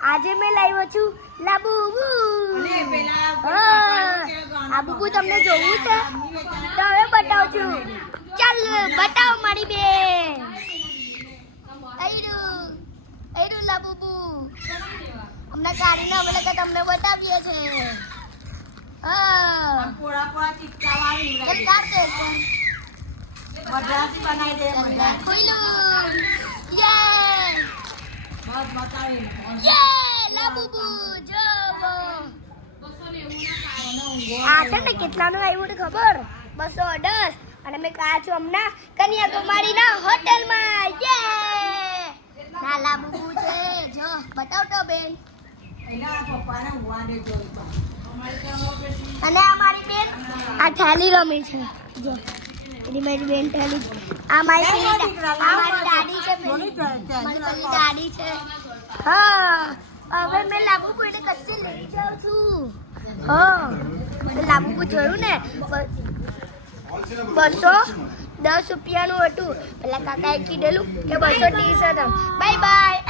આજે મેં લાવ્યો છું લાબુબુ. આ બુબુ તમને જોવું છે તો હવે બતાવું છું. ચાલ બતાવો મારી બેન. આયરું લાબુબુ. અમને કાઢીને અમે લોકો તમને બતાવીએ છે. આ છે ને કેટલાનું આવ્યું ખબર? 210. અને મેં કહા છું હમણાં કન્યાકુમારીના હોટલમાં. ના લાબુબુ છે જો બતાવ તો બેન. અને આ મારી બેન આ થેલી રમે છે જો. એની મારી બેન થેલી. આ મારી દાદી છે. મારી દાદી છે. હા હવે મેં લાબુબુ એને કશે લઈ જાઉં છું. હા લાબુબુ જોયું ને 210 રૂપિયાનું હતું. પેલા કાકાએ કીધેલું કે 230 હતા. Bye bye.